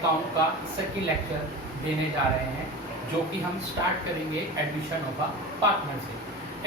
Account का second lecture देने जा रहे हैं, जो कि हम स्टार्ट करेंगे एडमिशन ऑफ अ पार्टनर से।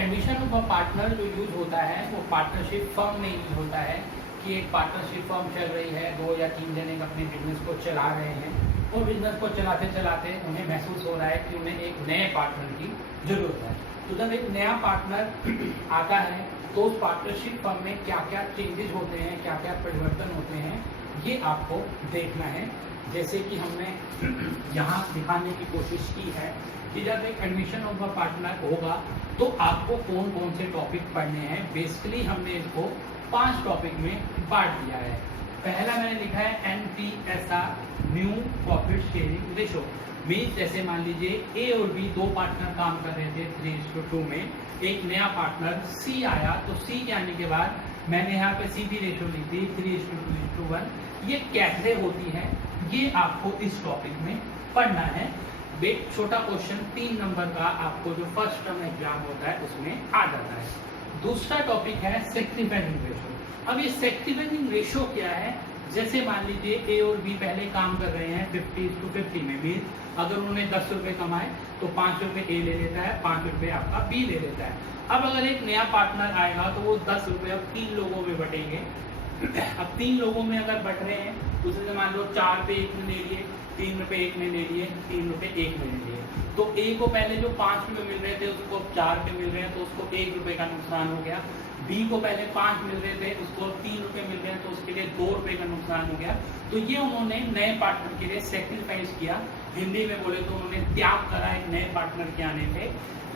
एडमिशन ऑफ अ पार्टनर जो यूज होता है वो पार्टनरशिप फर्म में यूज होता है कि एक पार्टनरशिप फर्म चल रही है, 2 या 3 जने अपने बिजनेस को चला रहे हैं और बिजनेस को चलाते चलाते उन्हें महसूस हो रहा है कि उन्हें एक नए पार्टनर की जरूरत है। तो जब एक नया पार्टनर आता है तो उस पार्टनरशिप फर्म में क्या क्या चेंजेस होते हैं, क्या क्या परिवर्तन होते हैं, ये आपको देखना है। जैसे कि हमने यहाँ दिखाने की कोशिश की है कि जब एक एडमिशन ऑफ अ पार्टनर होगा तो आपको कौन कौन से टॉपिक पढ़ने हैं। बेसिकली हमने इसको 5 टॉपिक में बांट दिया है। पहला मैंने लिखा है NPSR new profit sharing ratio. Means जैसे मान लीजिए A और B 2 पार्टनर काम कर रहे थे 3:2 में, एक नया पार्टनर C आया तो C के आने के बाद मैंने यहाँ पे CP रेशो ली थी 3:2:1। ये कैसे होती है ये आपको इस टॉपिक में पढ़ना है। एक छोटा क्वेश्चन 3 नंबर का आपको जो फर्स्ट टर्म एग्जाम होता है उसमें आ जाता है। दूसरा टॉपिक है सेक्रीफाइसिंग रेशो। अब ये सेक्रीफाइसिंग रेशो क्या है, जैसे मान लीजिए A और B पहले काम कर रहे हैं 50:50 में। मीन अगर उन्होंने 10 रुपए कमाए तो 5 रुपए A ले लेता है, 5 रुपए आपका B ले लेता है। अब अगर एक नया पार्टनर आएगा तो वो 10 रुपए अब 3 लोगों में बटेंगे। अब 3 लोगों में अगर बट रहे हैं उसमें मान लो 4 रुपए एक ने ले लिए, 3 रुपए एक ने ले लिए, 3 रुपए एक ने ले लिए। तो A को पहले जो 5 रुपए मिल रहे थे उसको अब 4 रुपए मिल रहे हैं तो उसको 1 रुपए का नुकसान हो गया। B को पहले 5 मिल रहे थे उसको 3 रुपए मिल रहे हैं तो उसके लिए 2 रुपए का नुकसान हो गया। तो ये उन्होंने नए पार्टनर के लिए सेक्रीफाइस किया। हिंदी में बोले तो उन्होंने त्याग करा एक नए पार्टनर के आने पे।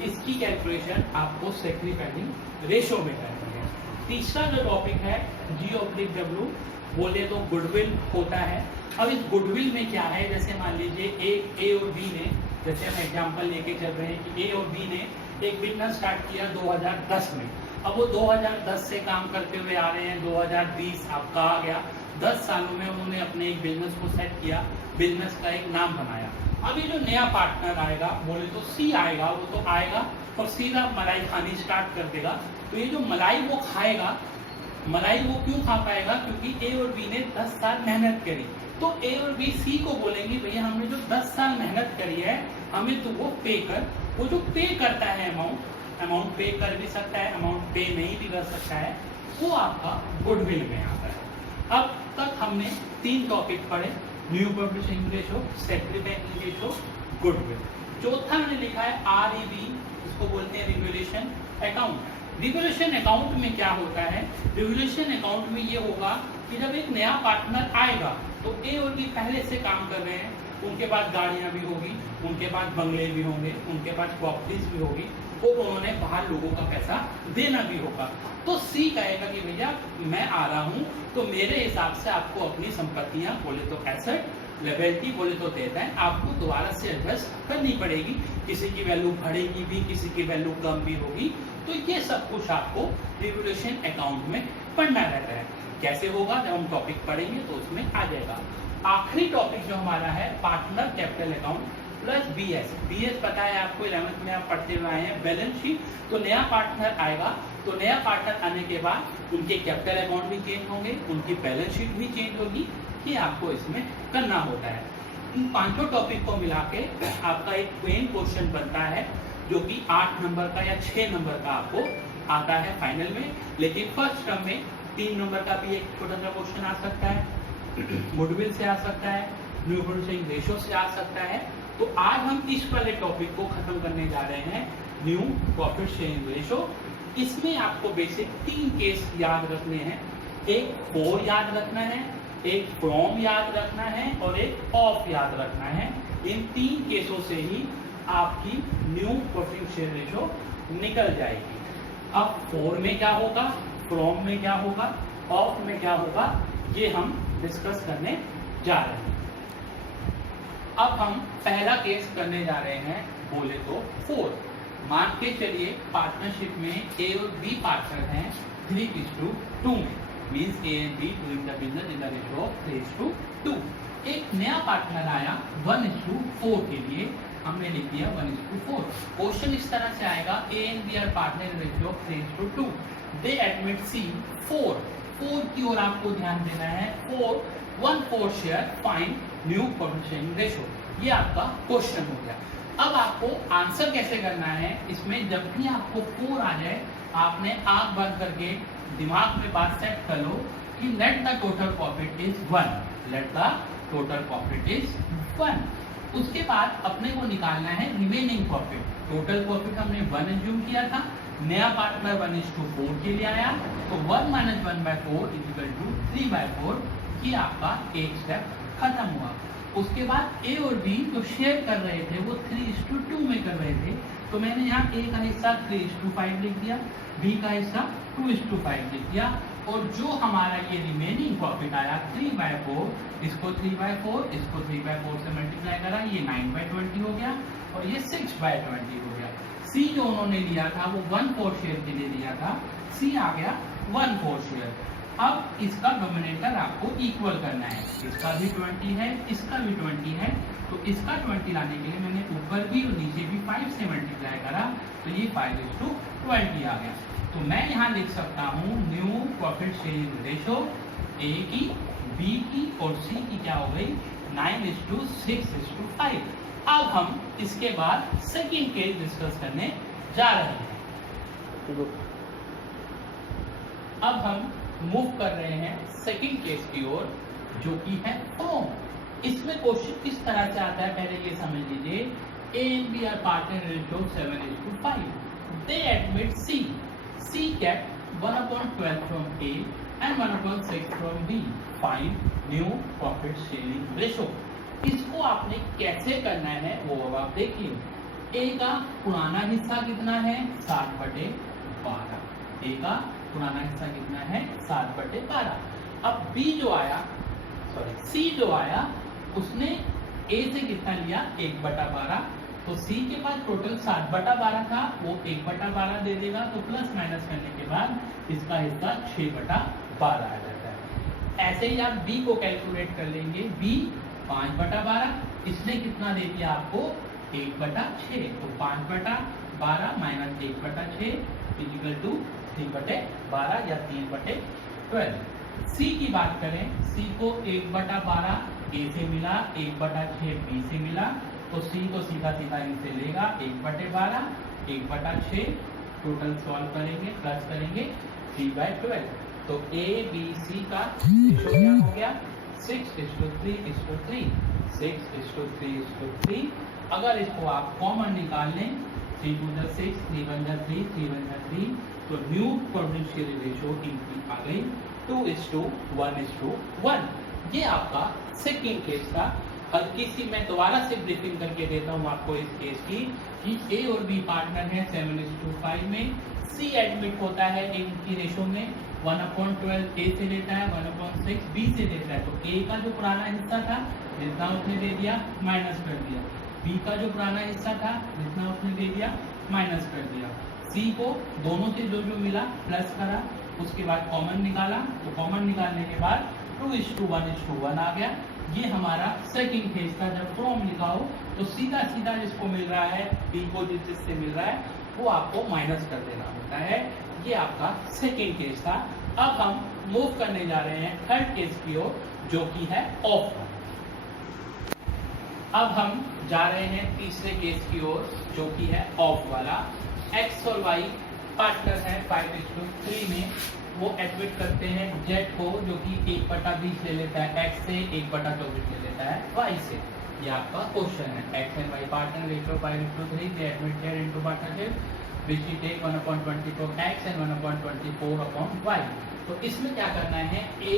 इसकी कैलकुलेशन आपको सेक्रीफाइसिंग रेशो में करनी है। तीसरा जो टॉपिक है G/W, बोले तो गुडविल होता है। अब इस गुडविल में क्या है, जैसे मान लीजिए A और B ने, जैसे हम एग्जांपल लेके चल रहे हैं कि A और B ने एक बिजनेस स्टार्ट किया 2010 में। अब वो 2010 से काम करते हुए आ रहे हैं, 2020 आपका आ गया। 10 सालों में उन्होंने अपने एक बिजनेस को सेट किया, बिजनेस का एक नाम बनाया। अब ये जो नया पार्टनर आएगा, बोले तो C आएगा, वो तो आएगा और सीधा मलाई खानी स्टार्ट कर देगा। तो ये जो मलाई वो खाएगा, मलाई वो क्यों खा पाएगा, क्योंकि A और B ने 10 साल मेहनत करी। तो A और B C को बोलेंगे भैया हमने जो 10 साल मेहनत करी है हमें तो वो पे कर। वो जो पे करता है अमाउंट पे कर भी सकता है, अमाउंट पे नहीं भी कर सकता है, वो आपका गुडविल में आता है। अब तक हमने 3 टॉपिक पढ़े, new publishing ratio, sacrificing ratio, goodwill. चौथा मैंने लिखा है REV, इसको बोलते हैं रिवैल्यूएशन अकाउंट। रिवैल्यूएशन अकाउंट में क्या होता है, रिवैल्यूएशन अकाउंट में ये होगा कि जब एक नया पार्टनर आएगा तो A और B पहले से काम कर रहे हैं, उनके पास गाड़ियां भी होगी, उनके पास बंगले भी होंगे, उनके पास प्रॉपर्टीज भी होगी और उन्होंने बाहर लोगों का पैसा देना भी होगा। तो C कहेगा कि भैया मैं आ रहा हूँ तो मेरे हिसाब से आपको अपनी संपत्तियां, बोले तो एसेट, लायबिलिटी बोले तो देता है, आपको दोबारा से एडजस्ट करनी पड़ेगी। किसी की वैल्यू बढ़ेगी भी, किसी की वैल्यू कम भी होगी। तो ये सब कुछ आपको रिवैल्यूएशन अकाउंट में पढ़ना रहता है। कैसे होगा, जब हम टॉपिक पढ़ेंगे तो उसमें आ जाएगा। आखिरी टॉपिक जो हमारा है partner capital account plus BS पता है आपको, 11th में आप पढ़ते हुए आए हैं, बैलेंस शीट। तो नया पार्टनर आएगा तो नया पार्टनर आने के बाद उनके कैपिटल अकाउंट भी चेंज होंगे, उनकी बैलेंस शीट भी चेंज होगी। ये आपको इसमें करना होता है। इन 5 टॉपिक को मिला के आपका एक मेन क्वेश्चन बनता है जो कि 8 नंबर का या 6 नंबर का आपको आता है फाइनल में। लेकिन फर्स्ट टर्म में 3 नंबर का भी एक छोटा सा क्वेश्चन आ सकता है, गुडविल से आ सकता है, न्यू पब्लिशिंग रेशो से आ सकता है। तो आज हम इस वाले टॉपिक को खत्म करने जा रहे हैं, न्यू प्रॉफिट शेयरिंग रेशो। इसमें आपको बेसिक 3 केस याद रखने हैं। एक फॉर याद रखना है, एक फ्रॉम याद रखना है और एक ऑफ याद रखना है। इन 3 केसों से ही आपकी न्यू प्रॉफिट शेयरिंग रेशो निकल जाएगी। अब फॉर में क्या होगा, फ्रॉम में क्या होगा, ऑफ में क्या होगा, ये हम डिस्कस करने जा रहे हैं। अब हम पहला केस करने जा रहे हैं, बोले तो 4। मान के चलिए पार्टनरशिप में A और B पार्टनर हैं 3:2 में। Means A and B doing the business in the ratio of 3:2। एक नया पार्टनर आया 1:4 के लिए, हमने लिख दिया 1:4। क्वेश्चन इस तरह से आएगा, A and B are partner in ratio of 3:2। They admit C 4 की ओर आपको ध्यान देना है। 4 1/4 share find new profit sharing ratio. ये आपका क्वेश्चन हो गया। अब आपको आंसर कैसे करना है, इसमें जब भी आपको 4 आ जाए आपने आंख बंद करके दिमाग में बात सेट कर लो कि let the total profit is 1, let the total profit is 1। उसके बाद अपने को निकालना है रिमेनिंग प्रॉफिट। टोटल प्रॉफिट हमने 1 एज्यूम किया था, नया पार्टनर 1:4 के लिए आया, तो 1 - 1/4 = 3/4। ये आपका एक स्टेप खत्म हुआ। उसके बाद ए और बी जो शेयर कर रहे थे वो 3:2 में कर रहे थे, तो मैंने यहाँ ए का हिस्सा 3:5 लिख दिया, बी का हिस्सा 2:5 लिख दिया, और जो हमारा ये रिमेनिंग प्रॉफिट आया 3/4, इसको 3/4 इसको 3/4 से मल्टीप्लाई करा, ये 9/20 हो गया, और ये 6/20 हो गया। सी जो उन्होंने लिया था वो 1/4 शेयर के लिए लिया था, सी आ गया 1/4 शेयर। अब इसका डोमिनेटर आपको इक्वल करना है, इसका भी 20 है, इसका भी 20 है, तो इसका 20 लाने के लिए मैंने ऊपर भी और नीचे भी 5 से मल्टीप्लाई करा, तो ये 5:20 आ गया। तो मैं यहाँ लिख सकता हूँ new profit sharing ratio A की, बी की और सी की क्या हो गई 9:6:5। अब हम इसके बाद सेकेंड केस डिस्कस करने जा रहे हैं। अब हम मूव कर रहे हैं सेकंड केस की ओर, जो कि है फ्रॉम। इसमें क्वेश्चन किस तरह से आता है पहले ये समझ लीजिए। A and B are partner ratio 7:5। They admit C, C kept 1/12 from A and 1/6 from B. Find new profit sharing ratio. इसको आपने कैसे करना है वो अब आप देखिए। ए का पुराना हिस्सा कितना है 7/12, ए का पुराना हिस्सा कितना है 7/12। अब बी जो आया, सी जो आया, उसने ए से कितना लिया 1/12, तो सी के पास टोटल 7/12 था, वो 1/12 दे देगा, तो प्लस माइनस करने के बाद इसका हिस्सा 6/12 आ जाता है। ऐसे ही आप बी को कैलकुलेट कर लेंगे, बी 5/12, इसने कितना दे दिया आपको 1/6, तो 5/12 माइनस 1/6 = 3/12 या 3/12। सी की बात करें, सी को 1/12 ए से मिला, 1/6 बी से मिला, तो सी को सीधा सीधा इनसे लेगा 1/12 1/6, टोटल सॉल्व करेंगे प्लस करेंगे 3/12। तो ए बी सी का रेशो क्या हो गया 6:3:3, 6:3:3। अगर इसको आप कॉमन निकाल लें 3 × 2 = 6, 3 × 1 = 3, 3 × 1 = 3, तो न्यू प्रॉफिट शेयरिंग रेशियो इनकी आ गई 2:1:1। ये आपका सेकेंड केस था। हल्की सी मैं दोबारा से ब्रीफिंग करके देता हूँ आपको इस केस की, कि ए और बी पार्टनर है 7:5 में, सी एडमिट होता है इनकी रेशो में 1/12 ए से लेता है, 1/6 बी से लेता है, तो ए का जो पुराना हिस्सा था जितना उसने दे दिया माइनस कर दिया, बी का जो पुराना हिस्सा था जितना उसने दे दिया माइनस कर दिया, सी को दोनों से जो जो मिला प्लस करा, उसके बाद कॉमन निकाला, तो कॉमन निकालने के बाद 2:1:1 आ गया। ये हमारा सेकंड केस था। जब फ्रॉम लिखा हो तो सीधा सीधा जिसको मिल रहा है बी को जिससे मिल रहा है वो आपको माइनस कर देना होता है। ये आपका सेकंड केस था। अब हम मूव करने जा रहे हैं थर्ड केस की ओर, जो कि है ऑफ। अब हम जा रहे हैं तीसरे केस की ओर, जो कि है ऑफ वाला। एक्स और वाई पार्टनर है 5:3 में, वो एडमिट करते हैं जेड को, जो कि 1/20 ले लेता है एक्स से, 1/24 ले लेता है वाई से। ये आपका क्वेश्चन है। X and Y partner ratio 5:3, they admit Z into partnership which we take 1/20 from X and 1/24 upon Y. तो इसमें क्या करना है, ए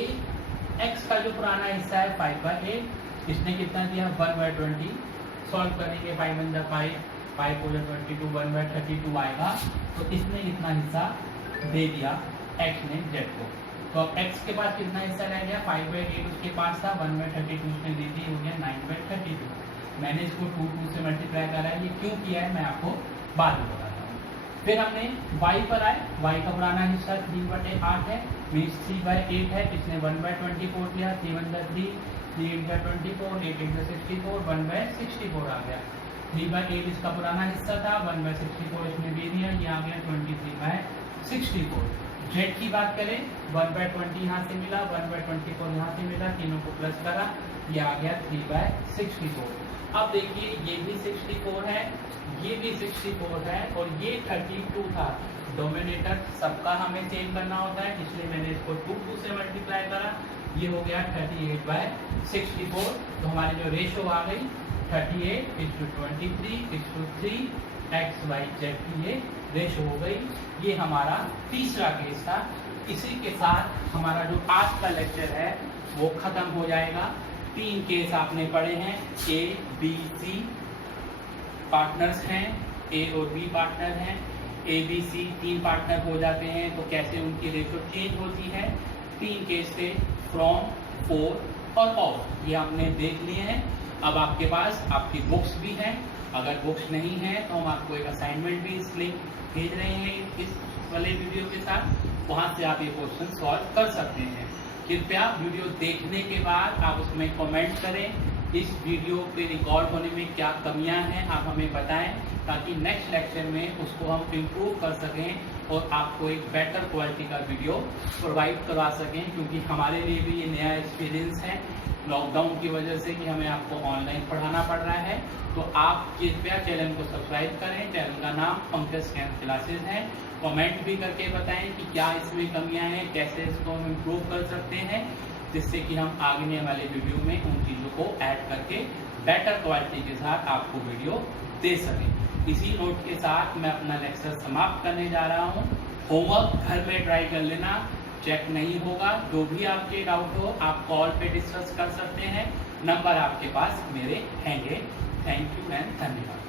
एक्स का जो पुराना हिस्सा है 5/8, इसने कितना दिया 1/20, सॉल्व करेंगे 5 × 5, 5 × 22 1/32 आएगा, तो इसने इतना हिस्सा दे दिया एक्स ने जेड को। तो अब एक्स के पास कितना हिस्सा रह गया 5/8 उसके पास था, 1/32 उसने दे दी, हो गया 9/32। मैंने इसको 2 से मल्टीप्लाई करा है, ये क्यों किया है मैं आपको बाद में बताता हूँ। फिर हमने y पर आए, y का पुराना हिस्सा 3/8 है, मीन्स 3/8 है, इसने 1/24 दिया, 3 × 3, 3 × 24, 8 × 64, 1/64 आ गया। 3/8 इसका पुराना हिस्सा था, 1/64 इसने दे दिया, ये आ गया 23/64। जेड की बात करें 1/20 यहाँ से मिला, 1/24 यहाँ से मिला, तीनों को प्लस करा, ये आ गया 3/64। अब देखिए ये भी 64 है, ये भी 64 है और ये 32 था। डोमिनेटर सबका हमें सेम करना होता है, इसलिए मैंने इसको 2 से मल्टीप्लाई करा, ये हो गया 38/64। तो हमारी जो रेशो आ गई 38:23:3 एक्स वाई जेड की ये रेशो हो गई। ये हमारा तीसरा केस था। इसी के साथ हमारा जो आज का लेक्चर है वो खत्म हो जाएगा। 3 केस आपने पढ़े हैं, ए बी सी पार्टनर्स हैं, ए और बी पार्टनर हैं, ए बी सी 3 पार्टनर हो जाते हैं तो कैसे उनकी रेशो चेंज होती है। 3 केस थे, फ्रॉम, फॉर और ऑफ, ये हमने देख लिए हैं। अब आपके पास आपकी बुक्स भी हैं, अगर बुक्स नहीं है तो हम आपको एक असाइनमेंट भी इस लिंक भेज रहे हैं इस वाले वीडियो के साथ, वहाँ से आप ये क्वेश्चन सॉल्व कर सकते हैं। कृपया वीडियो देखने के बाद आप उसमें कमेंट करें, इस वीडियो के रिकॉर्ड होने में क्या कमियां हैं आप हमें बताएं, ताकि नेक्स्ट लेक्चर में उसको हम इम्प्रूव कर सकें और आपको एक बेटर क्वालिटी का वीडियो प्रोवाइड करवा सकें। क्योंकि हमारे लिए भी ये नया एक्सपीरियंस है लॉकडाउन की वजह से कि हमें आपको ऑनलाइन पढ़ाना पड़ रहा है। तो आप कृपया चैनल को सब्सक्राइब करें। चैनल का नाम पंकज कैंप क्लासेस है। कमेंट भी करके बताएं कि क्या इसमें कमियां हैं, कैसे इसको हम इम्प्रूव कर सकते हैं, जिससे कि हम आगे वाले वीडियो में उन चीज़ों को ऐड करके बेटर क्वालिटी के साथ आपको वीडियो दे सकें। इसी नोट के साथ मैं अपना लेक्चर समाप्त करने जा रहा हूँ। होमवर्क घर में ट्राई कर लेना, चेक नहीं होगा। जो भी आपके डाउट हो आप कॉल पे डिस्कस कर सकते हैं, नंबर आपके पास मेरे हैंगे। थैंक यू एंड धन्यवाद।